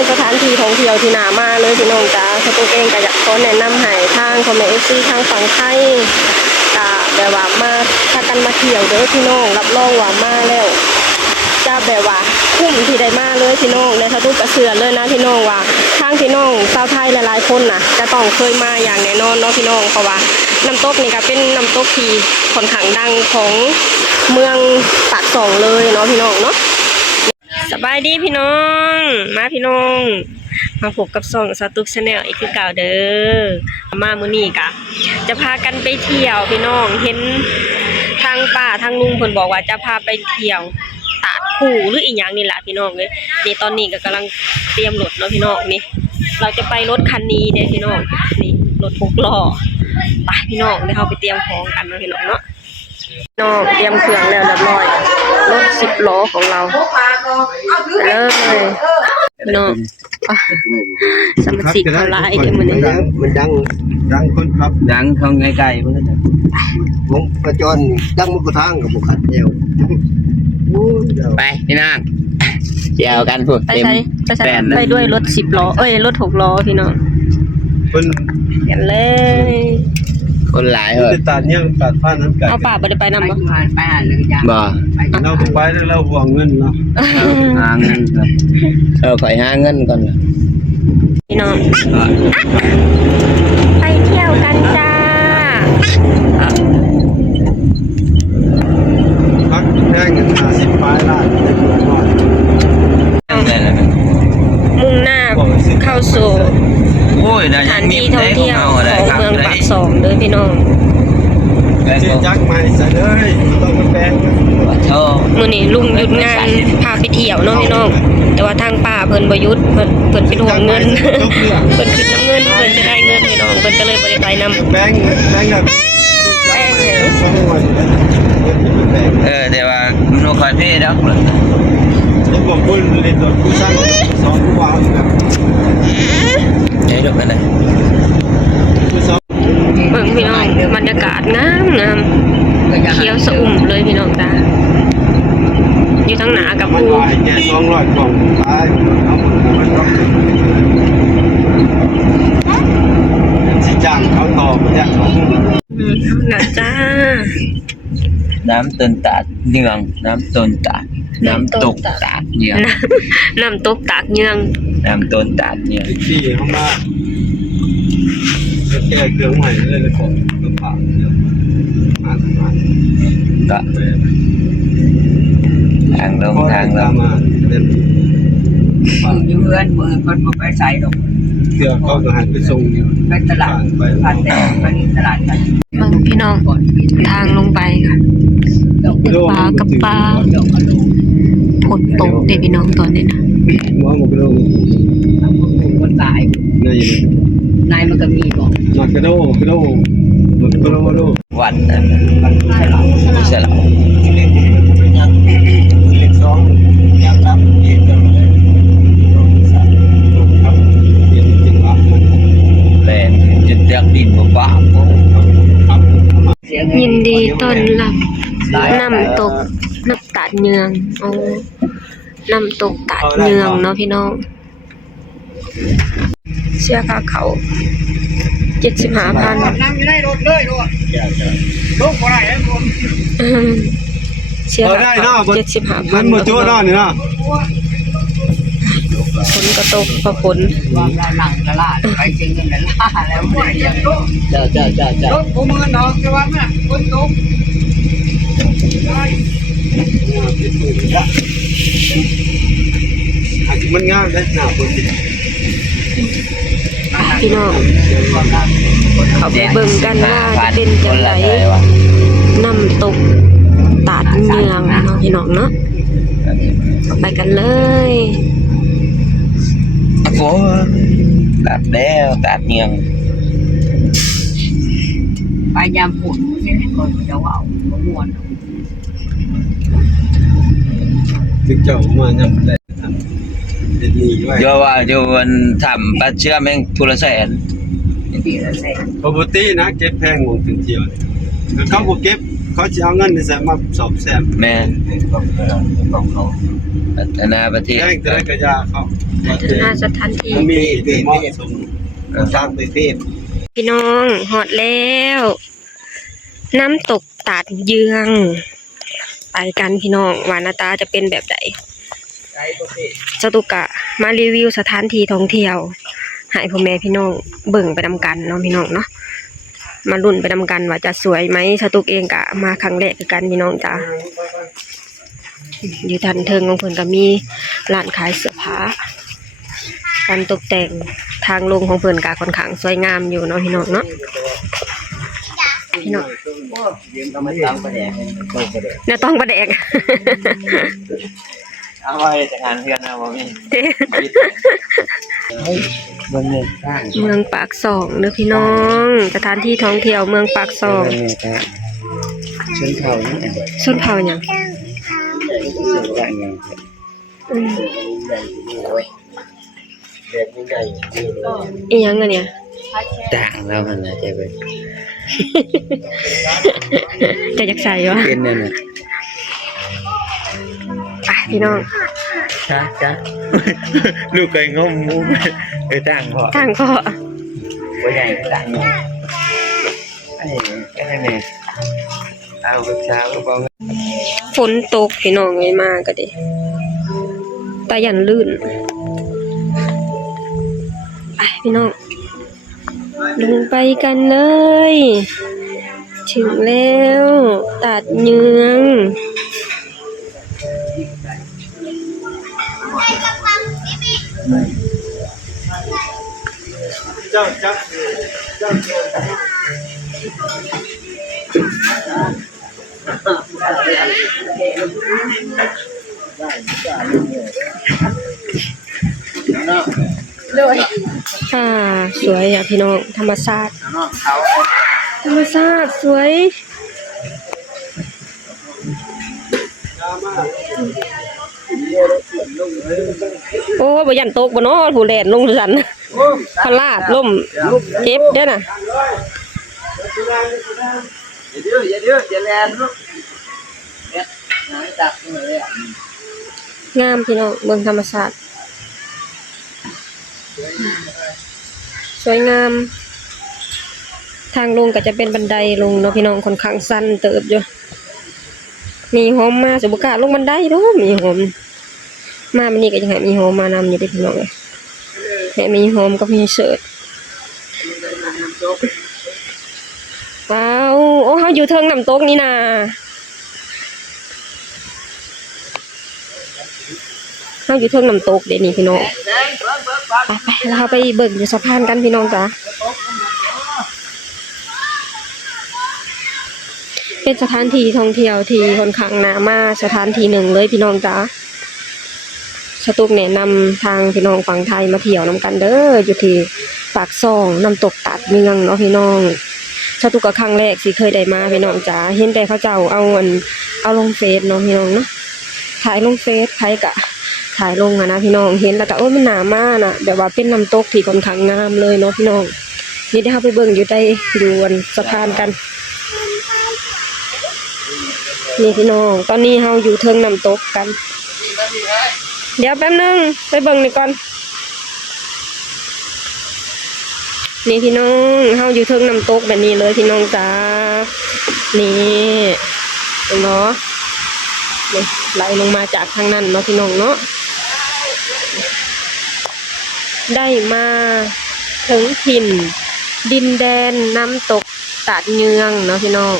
เป็นสถานที่ท่องเที่ยวที่น่ามาเลยพี่น้องจ้าสตูเองก็อยากขอแนะนำให้ทางคอมเมซี่ทางฝั่งไทยก็แบบว่ามาถ้ากันมาเที่ยวเด้อพี่น้องรับรองว่ามาแล้วจะแบบว่าคุ้มที่ได้มาเลยพี่น้องในสตูกระเสือเลยนะพี่น้องว่าทางพี่น้องชาวไทยหลายๆคนน่ะจะต้องเคยมาอย่างแน่นอนเนาะพี่น้องเพราะว่าน้ำตกนี่ก็เป็นน้ำตกที่ค่อนข้างดังของเมืองปากช่องเลยเนาะพี่น้องเนาะสบายดีพี่น้องมาพี่น้องมาพบกับช่องสตุ๊กชาแนลอีกคือเก่าเด้อมามื้อนี้กะจะพากันไปเที่ยวพี่น้องเห็นทางป้าทางลุงเพิ่นบอกว่าจะพาไปเที่ยวตาดผู้หรืออีหยังนี่แหละพี่น้องเอ้ยนี่ตอนนี้ก็กำลังเตรียมรถเนาะพี่น้องนี่เราจะไปรถคันนี้เด้พี่น้องนี่รถ6ล้อไปพี่น้องเดี๋ยวเราไปเตรียมของกันเนาะพี่น้องเนาะน้องเตรียมเครื่องแล้วเรียบร้อยรถ10ล้อของเราไปเลยน้องสมาชิกเขาหลายเด้อมื้อนี้มันดังคนครับดังทางไกลๆมันก็ผมกระจรดังมันก็ทางกับบุคันเดียวไปพี่นางเจียวกันพูดไปใส่ไปด้วยรถ10ล้อรถ6ล้อพี่น้องคนกันเลยคนหลายเหรอตัดเนี่ยตัดผ้าน้ำไก่เอาป่าบ่ได้ไปนำบ่ไปหาเลยจ้ะบ่เราไปแล้วเราห่วงเงินเนาะหาเงินครับข่อยหาเงินก่อนพี่น้องไปเที่ยวกันจ้าพักแพงเงิน50 ปลายล้านได้หมดว่ามุ่งหน้าเข้าสู่สถานที่ท่องเที่ยวของเมืองปากช่องเด้อพี่น้องชื่อจักใหม่ซะเลยต้องมาแปลงมื้อนี้ลุงหยุดงานพาไปเที่ยวเนาะพี่น้องแต่ว่าทางป้าเพิ่นบ่หยุดเพิ่นเป็นห่วงเงินเพิ่นคิดน้ำเงินเพิ่นจะได้เงินพี่น้องเพิ่นก็เลยบ่ได้ไปนำแปลงแบบแต่ว่ามันบ่ค่อยเท่ดอกแล้วผมพูดเล่นตัวผู้สร้างสอนผู้วางครับใช้ดอกนั่นน่ะเบิ่งพี่น้องบรรยากาศงามเขียวสะอุ่มเลยพี่น้องจ้าอยู่ทั้งหนากับภูแก200 กล่องตายเอามันต้องสิจ้างเขาต่อมันยากเขาน่ะจ้าน้ำต้นตาดเนืองน้ำต้นตาดน้ำตกตาดเนืองน้ำตกตากเนืองน้ำต้นตาดเนืองที่เข้ามาแก้เครื่องใหม่เลยเลยของกระเป๋าก็ทางลงมาอยู่เพื่อนมือคนบ่ไปใส่ดอกเดี๋ยวเขาก็หันไปส่งไปตลาดผ่านแต่ไปตลาดกันมึงพี่น้องทางลงไปค่ะปลากับปลาฝนตกเด็พี่น้องตอนนี้นะมองกระโดดคนตายนายมันก็มีบอกมากระโดดวันใช่หรอเล็ก2อย่างรับเย็นจังเลยครับเย็นจริงๆว่าแล่นจุดเตียงดินบ่บ้ายินดีต้อนรับน้ำตกน้ำตาดเนืองน้ำตกตาดเนืองเนาะพี่น้องเสียค่าเขา75,000นั่งอยู่ในรถเลยรถลงบ่ได้แล้วรถเสียค่าเขา75,000มันบ่โจ้นอนนี่นะฝนก็ตกพอฝนว่าหลังละลาไปจริงเงินละลาแล้วจ้ารถบ่มื้อเนาะแต่ว่าแม่ฝนตกมันงามได้หน้าฝนพี่น้องเขาไปเบิ่งกันว่าจะเป็นจังไดน้ำตกตาดเนืองเนาะพี่น้องเนาะไปกันเลยโอ้ตัดแล้วตัดเนืองไปยามฝนนี่ให้คนจะว่าบ่ม่วนถึงเจ้ามาย่ำได้เด็ดนี่ไว้เดี๋ยวว่าอยู่วันทำปลาเชื่อมเองทุละแสนปีละแสนปกตินะเก็บแพงหมดถึงเที่ยวเขาบ่เก็บ เขาจะเอาเงินในใส่มาสอบแซม แม่ของเขาพัฒนาประเทศ แจ้งแต่ละกระยาเขา สถานที่ มันมีที่เหมาะสมตามไปเทพ พี่น้องหอดแล้ว น้ำตกตาดเยืองไปกันพี่น้องว่าหน้าตาจะเป็นแบบไหนสตุกะมารีวิวสถานที่ท่องเที่ยวให้พ่อแม่พี่น้องเบิ่งไปนำกันเนาะพี่น้องเนาะมาลุ้นไปนำกันว่าจะสวยไหมสตุกเองกะมาครั้งแรกคือกันพี่น้องจ้าอยู่ทันเทิงของเพิ่นก็มีร้านขายเสื้อผ้าการตกแต่งทางลงของเพิ่นก็ค่อนข้างสวยงามอยู่เนาะพี่น้องเนาะพี่น้อง ก็มาตั้งประแดง เนี่ยต้องประแดก เอาไว้แต่งานเพื่อนเอาบ่มี เมืองเนี่ยสร้าง เมืองปากสองเด้อพี่น้องสถานที่ท่องเที่ยวเมืองปากสอง ชนเผ่านี่ ชนเผ่าหยัง ชนว่าอย่าง อืม เด็กใหญ่ อีหยังอะเนี่ย ต่างแล้วมันนะใจไป จะยักใส่วะ เป็นนั่นน่ะ ไปพี่น้อง จ้าลูกเคยงมมูต่างพอ ทางก็ บ่ใหญ่ต่างไอ้แค่นี้เอาลูกสาวก็บ่ ฝนตกพี่น้องไงมาก็ดิตายันลื่นไปพี่น้องลงไปกันเลย ถึงแล้วตาดเยือง เจ้าจัก ค่ะสวยอ่ะพี่น้องธรรมชาติธรรมชาติสวยโอ้บ่ยันตกบ่เนาะผู้แล่นลงสันพลาดล่มเจ็บเด้อน่ะ อย่าดื้ออย่าแลนลูกเนี่ยน้ำจับเลยอ่ะ งามพี่น้องเมืองธรรมชาติสวยงามทางลงก็จะเป็นบันไดลงเนาะพี่น้องค่อนข้างสั้นเติบอยู่มีหอมมาสบุกะลงบันไดเนาะมีหอมมามันนี่ก็ยังให้มีหอมมานำอยู่เด้อพี่น้องเลยให้มีหอมกับมีเสิร์ตว้าวโอ้เฮาอยู่เทิงน้ำตกนี่นาเฮาอยู่เทิงน้ำตกเดี๋ยวนี้พี่น้องไปแล้วเราไปเบิ่งอยู่สะพานกันพี่น้องจ้ะเป็นสถานที่ท่องเที่ยวที่ค่อนข้างน่ามาสถานที่หนึ่งเลยพี่น้องจ้ะสตุกแนะนำทางพี่น้องฝั่งไทยมาเที่ยวนำกันเด้ออยู่ที่ปากซองน้ำตกตาดเมืองเนาะพี่น้องสตุกก็ครั้งแรกสิเคยได้มาพี่น้องจ้ะเห็นแต่เขาเจ้าเอาลงเฟซเนาะพี่น้องเนาะถ่ายลงเฟซใครกะถ่ายลงอะนะพี่น้องเห็นแล้วก็มันหนามากน่ะแบบว่าเป็นน้ำตกที่ค่อนข้างงามเลยเนาะพี่น้องนี่ได้เข้าไปเบิ่งอยู่ใต้ดูบนสะพานกันนี่พี่น้องตอนนี้เฮาอยู่เทิงน้ำตกกันเดี๋ยวแป๊บนึงไปเบิ่งนี่ก่อนนี่พี่น้องเฮาอยู่เทิงน้ำตกแบบนี้เลยพี่น้องจ้านี่เนาะนี่ไหลลงมาจากทางนั้นเนาะพี่น้องเนาะได้มาถึงถิ่นดินแดนน้ำตกตาดเยืองเนาะพี่น้อง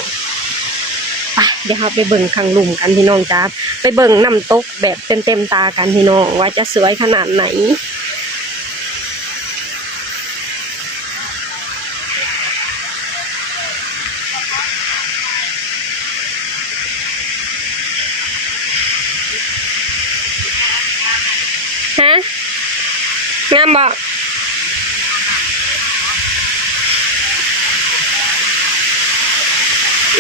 ไปเดี๋ยวเราไปเบิ่งข้างลุ่มกันพี่น้องจ้าไปเบิ่งน้ำตกแบบเต็มๆตากันพี่น้องว่าจะสวยขนาดไหนฮะงามบ่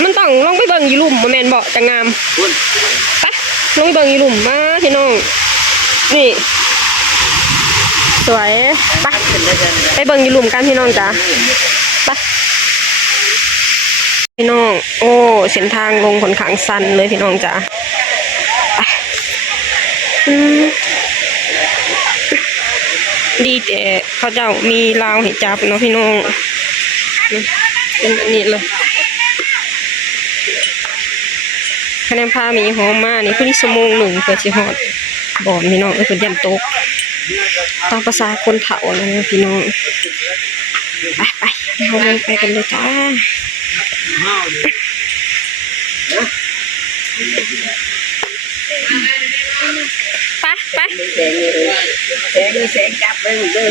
มันต้องลงไปเบิ่งอยู่หลุมบ่แม่นบ่จะงามไปลงไปเบิ่งอยู่หลุมมาพี่น้องนี่สวยไปเบิ่งอยู่หลุมกันพี่น้องจ้าไป พี่น้องโอ้เส้นทางลงค่อนข้างสั้นเลยพี่น้องจ๋าไปดีแต่เขาเจ้ามีราวให้จับเนาะพี่น้องเป็นแบบนี้เลยคะแนนพามีหอมมานี่คือ1 ชั่วโมงเพื่อสิฮอดบ่อนพี่น้องเพิ่นยันตกตามภาษาคนเฒ่าเลยนะพี่น้องไปเราลงไปกันเลยจ้าไปแสงจับไปเด้อ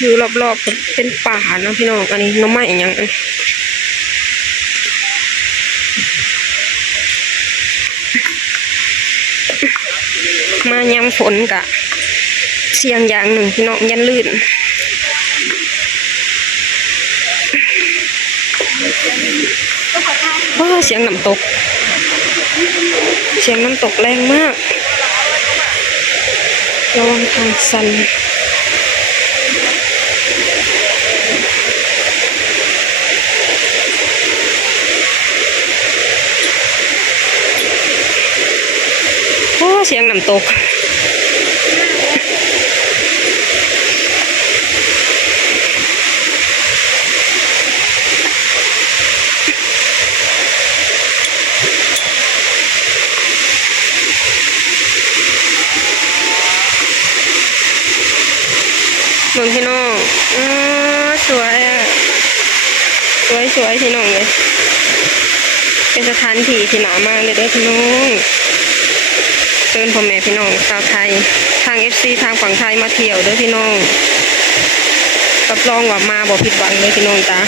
อยู่รอบๆเป็นป่านะพี่น้องอันนี้น้ำไม้อย่างมายามฝนกะเสียงอย่างหนึ่งพี่น้องยันลื่นว้าเสียงน้ำตกแรงมากระวังทางสั่นเสียงน้ำตกเมืองพี่น้องสวยอ่ะสวยพี่น้องเลยเป็นสถานที่ที่หนามากเลยเด้อพี่น้องเชิญพ่อแม่พี่น้องชาวไทยทาง FC ทางฝั่งไทยมาเที่ยวเด้อพี่น้องรับรองว่ามาบ่ผิดหวังเลยพี่น้องจ้า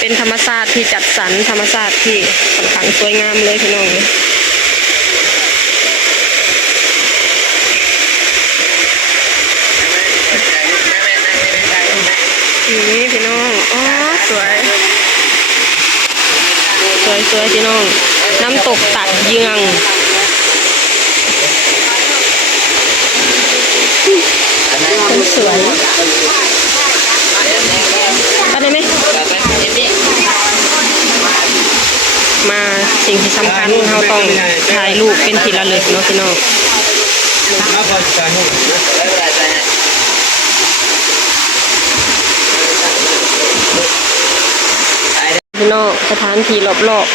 เป็นธรรมชาติที่จัดสรรธรรมชาติที่ค่อนข้างสวยงามเลยพี่น้องนี่พี่น้องสวยพี่น้องน้ำตกตัดเยืองสวยไปได้ไหมมาสิ่งที่สำคัญเราต้องถ่ายรูปเป็นที่ระลึกเนาะพี่น้องพี่น้องสถานที่รอบ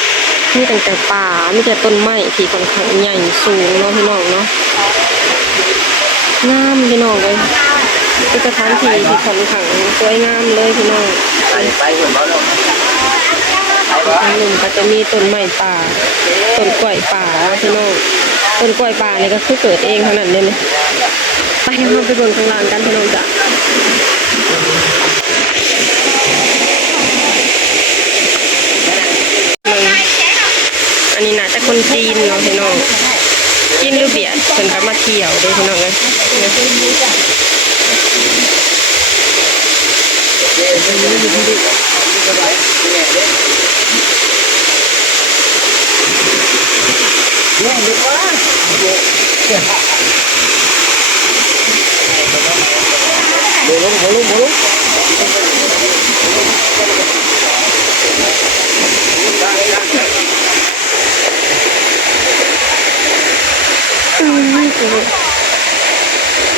ๆมีตั้งแต่ป่ามีแต่ต้นไม้ที่ค่อนข้างใหญ่สูงเนาะพี่น้องเนาะงามพี่น้องเลยเป็นสถานที่ที่ค่อนข้างสวยงามเลยพี่น้องทางหนึ่งก็จะมีต้นไม้ป่าต้นกล้วยป่าพี่น้องต้นกล้วยป่านี่ก็คือเกิดเองเท่านั้นเลยเนี่ยไปเราไปเบิ่งข้างล่างกันพี่น้องจ้ะอันนี้น่าจะคนจีนเนาะพี่น้องจีนหรือเบียดเพิ่นก็มาเที่ยวด้วยพี่น้องเลย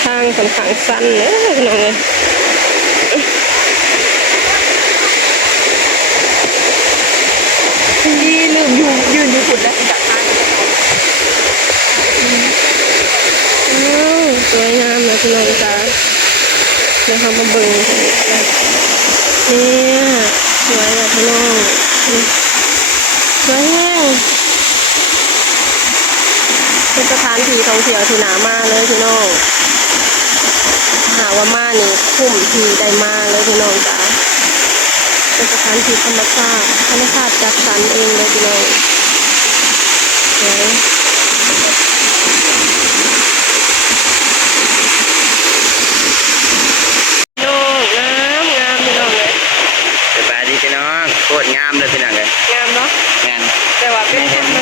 ทางค่อนข้างสั้นเลยพี่น้องเลยนี่ลืมยืนอยู่ขุดได้จากทางสวยงามเลยพี่น้องจ้าเดี๋ยวเขามาเบิ่งเนี่ยสวยอ่ะพี่น้องสวยแห้งเป็นสถานที่ท่องเที่ยวที่หนามากเลยพี่น้องหาว่ามานี่คุ้มที่ได้มาเลยพี่น้องจ้าเป็นสถานที่ธรรมชาติจัดสรรเองเลยพี่น้องสวยงามพี่น้องเลย สบายดีพี่น้องโคตรงามเลยพี่น้องเลย งามเนาะ งาน แต่ว่าเป็นธรรม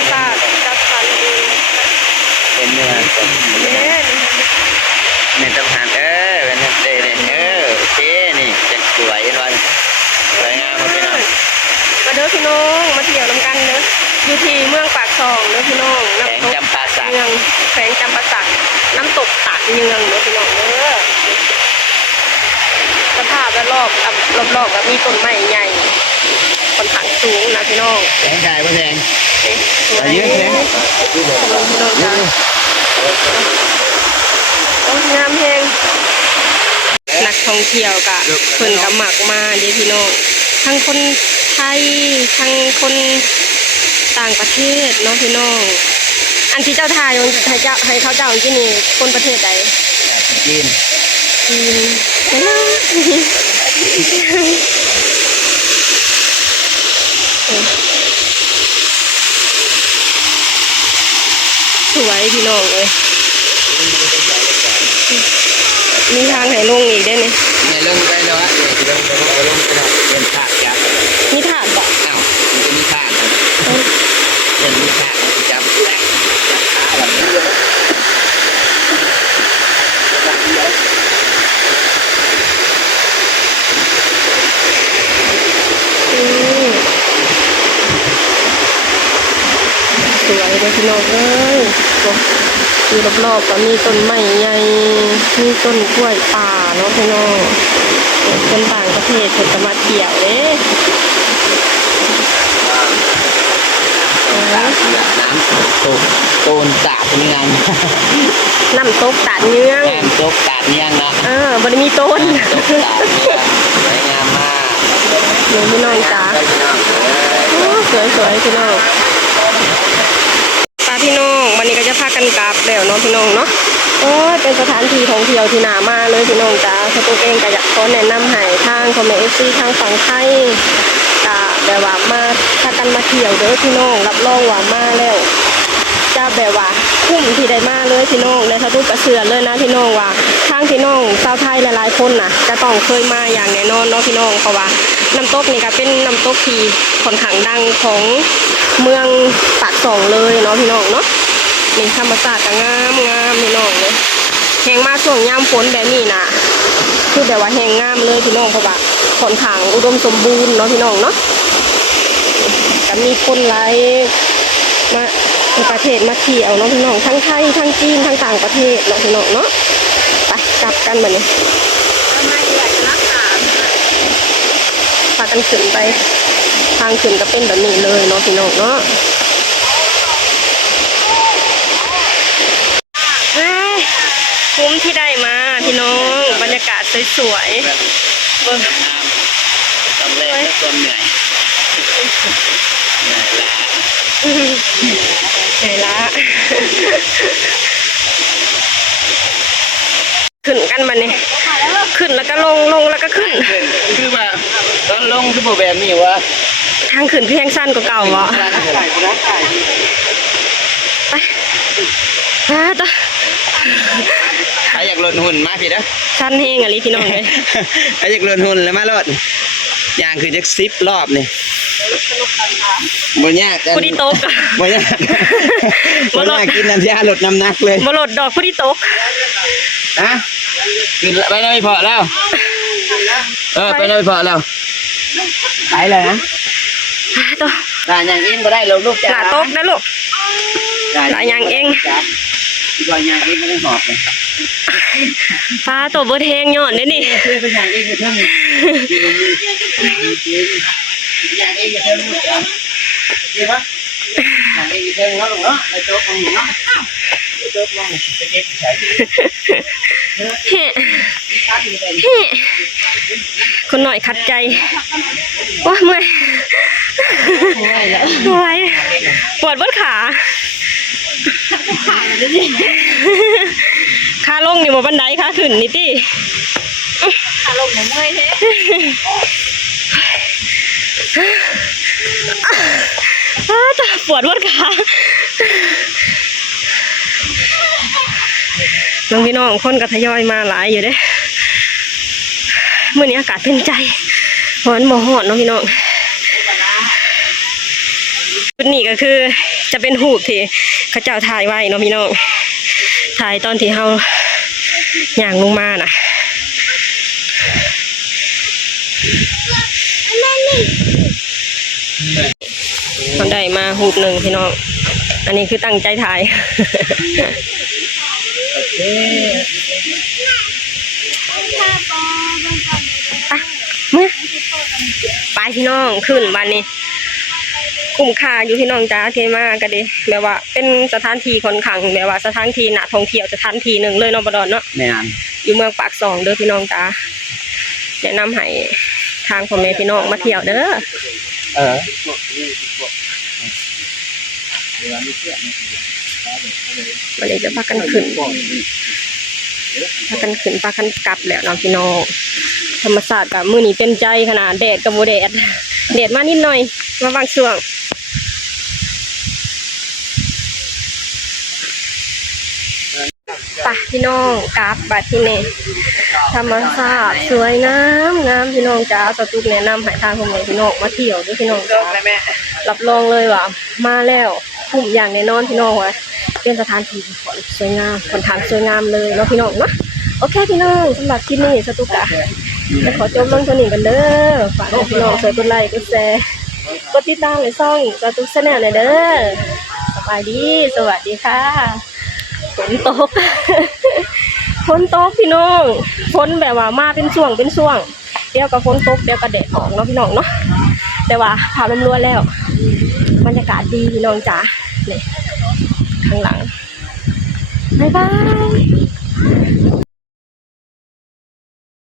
น้องมาเที่ยวน้ำกันเนอะอยู่ที่เมืองปากซองเนอะพี่น้อง แสง น้ำตก จำปาสัก เมืองแขวงจำปาสักน้ำตกตาดเมืองเนอะพี่น้องเนอะสภาพรอบๆรอบๆกับมีต้นไม้ใหญ่ค่อนข้างสูงนะพี่น้อง แสงชายพ่อแสง สวย อันนี้แสง พี่น้องจ้าโอ้งามแฮงนักท่องเที่ยวกะเพิ่นกะหมักมาเด้พี่น้องทั้งคนไทยทั้งคนต่างประเทศเนาะพี่น้องอันที่เจ้าทายให้เขาเจ้าที่นี่คนประเทศใด จีน จีนใช่ไหมสวยพี่น้องเลยมีทางไหนลงอีกได้ไหม เนี่ยลงไปแล้วอะเนี่ยลงไปแล้วเป็นภาพจับ มีถาดบอก อ้าวมันจะมีภาพเป็นมีภาพจับแรกขาแบบนี้เลย สวยเลยพี่น้องเอ้ยอยู่รอบๆก็มีต้นไม้ใหญ่มีต้นกล้วยป่าเนาะพี่น้องคนต่างประเทศเพิ่นก็มาเที่ยวเด้ น้ำตกโตนตาดเมือง น้ำตกตาดเมือง น้ำตกตาดเมืองเนาะ บ่ได้มีต้น น้ำตกตาดเมืองสวยงามมาก เดี๋ยวพี่น้องจ๋า พี่น้อง สวยๆพี่น้องป้าพี่น้องวันนี้ก็จะพากันกลับแล้วเนาะพี่น้องเนาะโอ้ยเป็นสถานที่ท่องเที่ยวที่น่ามาเลยพี่น้องจ๋าสตูเองก็อยากขอแนะนำให้ทางคอมเมเอฟซีทางฝั่งไทยก็แบบว่ามาพากันมาเที่ยวเด้อพี่น้องรับรองว่ามาแล้วจะแบบว่าคุ้มที่ได้มาเลยพี่น้องและทะลุกระเสือเลยนะพี่น้องว่าทางพี่น้องชาวไทยหลายๆคนน่ะจะต้องเคยมาอย่างแน่นอนเนาะพี่น้องเพราะว่าน้ำตกนี่ก็เป็นน้ำตกที่ค่อนข้างดังของเมืองปากสองเลยเนาะพี่น้องเนาะนี่ธรรมศาสตร์ก็งามพี่น้องเลยแหงมาช่วงยามฝนแบบนี้น่ะคือแบบว่าแหงงามเลยพี่น้องเพราะว่าค่อนข้างอุดมสมบูรณ์เนาะพี่น้องเนาะก็มีคนหลายมาประเทศมาเที่ยวเนาะพี่น้องทั้งไทยทั้งจีนทั้งต่างประเทศเนาะพี่น้องเนาะไปกลับกันบัดนี้พากันขึ้นไปทางขึ้นก็เป็นแบบนี้เลยเนาะพี่น้องเนาะคุ้มที่ได้มาพี่น้องบรรยากาศสวยๆเบิ่ง ตำแรกและความเหนื่อยเหนื่อยล้าขึ้นกันมาเนี่ยขึ้นแล้วก็ลงแล้วก็ขึ้น คือว่าตอนลงคือแบบนี้วะ ทางขึ้นเพียงสั้นกว่าเก่าเหรอไปต่อ ใครอยากลดหุ่นมาพี่เด้อ สั้นเฮงอะไรพี่น้องเลย ใครอยากลดหุ่นแล้วมาลดอย่างคือจะ10 รอบนี่บ่ยาก ผู้ที่ตก บ่ยากบ่ยากกินน้ำยาลดน้ำหนักเลย มาโหลดดอกผู้ที่ตก ฮะกินไปแล้วไม่พอแล้วไปแล้วไม่พอแล้วไปเลยนะ ต่อ หลานอย่างเองก็ได้ลูก หลาตกนะลูกหลาอย่างเอง หลานอย่างเองก็ได้หอบเลย ปลาตัวเบิดแหงย้อนเด้นี่ ช่วยเป็นอย่างเองก็เท่านี้อย่างเองก็เท่านี้ดีปะอย่างเองก็เท่านี้เนาะในโต๊ะของหนูเนาะโต๊ะของจะเก็บใช้ เฮ้คนหน่อยขัดใจว้าเมื่อยเมื่อยปวดเบิดขาขาลงอยู่บนบันไดขาขึ้นนี่ติขาลงเมื่อยเท้ปวดเบิดขาน้องพี่น้องคนก็ทยอยมาหลายอยู่เด้มื้อนี้อากาศเป็นใจร้อนบ่ฮ้อนเนาะพี่น้องจุดนี้ก็คือจะเป็นรูปที่เขาเจ้าถ่ายไว้เนาะพี่น้องถ่ายตอนที่เฮาย่างลงมาน่ะ หูปหนึ่งพี่น้องอันนี้คือตั้งใจถ่าย เอ๊ะ ไปเมื่อไปพี่น้องขึ้นบ้านนี้คุ้มค่าอยู่พี่น้องจ้าเทมาก็ดีแบบว่าเป็นสถานที่ค่อนข้างแบบว่าสถานที่น่าท่องเที่ยวสถานที่หนึ่งเลยเนาะบ่ดอนเนาะ แม่น อยู่เมืองปากซองเด้อพี่น้องจ้าแนะนำให้ทางพ่อแม่พี่น้องมาเที่ยวเด้อ เออ วันนี้จะพากันขึ้นพากันกลับแล้วเนาะพี่น้องธรรมศาสตร์กับมื้อนี้เป็นใจขนาดแดดกับบ่แดดแดดมานิดหน่อยมาบางช่วงไปพี่น้องกราบบัดที่นี่ธรรมศาสตร์สวยงามพี่น้องจ้าสตุกแนะนำให้ทางพ่อแม่พี่น้องมาเที่ยวด้วยพี่น้องจ้ารับรองเลยว่ามาแล้วคุ้มอย่างแน่นอนพี่น้องว่าเป็นสถานที่สวยงามค่อนข้างสวยงามเลยเนาะพี่น้องเนาะโอเคพี่น้องสำหรับคลิปนี้สตุกะจะขอจบลงเท่านี้กันเด้อฝากให้พี่น้องช่วยกดไลค์กดแชร์กดติดตามในช่องสตุกชาแนลหน่อยเด้อสบายดีสวัสดีค่ะฝนตก ฝนตกพี่น้องฝนแบบว่ามาเป็นช่วงเดี๋ยวก็ฝนตกเดี๋ยวก็แดดออกเนาะพี่น้องเนาะแต่ว่าภาพรวมๆแล้วบรรยากาศดีพี่น้องจ๋าเนี่ยข้างหลังบ๊ายบาย